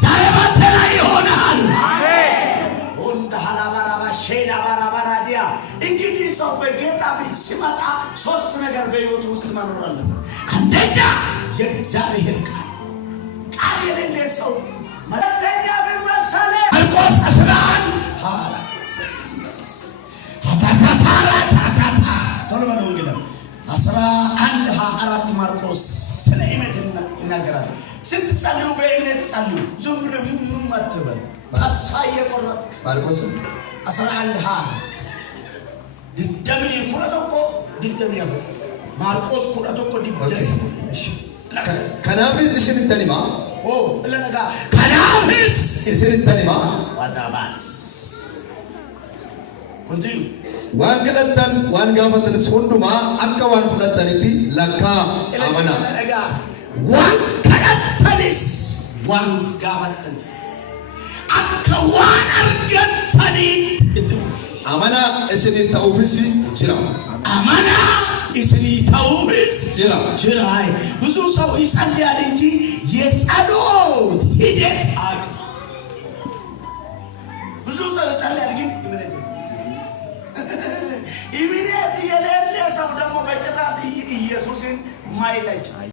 ዛሬ ባንተ ላይ ይሆናል። ወንድ ሐላባራባ ሼላ ባራባራዲያ እንግዲህ ሰው በጌታ ፊት ሲመጣ ሶስት ነገር በሕይወቱ ውስጥ መኖር አለበት። አንደኛ የእግዚአብሔር ቃል የሌለ ሰው ሁለተኛ ምን መሰለህ? ማርቆስ 11:24 ማርቆስ ስለ እምነት ይናገራል። ስትጸልዩ በእምነት ጸልዩ። ዝም ብለህ ምን አትበል። ተስፋ እየቆረጥክ ማርቆስ 11:24 ድምደም ኩረቶኮ ድምደም ያፈ ማርቆስ ኩረቶኮ ድምደም እሺ ከናፍስ እስንተኒማ ለነጋ ከናፍስ እስንተኒማ ዋዳባስ ወንድዩ ዋን ከለተን ዋን ጋፈተን ሶንዱማ አካ ዋን ፍለተንቲ ለካ አመና ለነጋ ዋን ከለተንስ ዋን ጋፈተንስ አካ ዋን አርገተኒ አመና እስኒ ተውፍሲ ጅራ አመና እስኒ ተውፍስ ጅራ ብዙ ሰው ይጸልያል እንጂ የጸሎት ሂደት ብዙ ሰው ይጸልያል ግን እምነት የሌለ ሰው ደግሞ በጭራሽ ኢየሱስን ማየት አይችልም።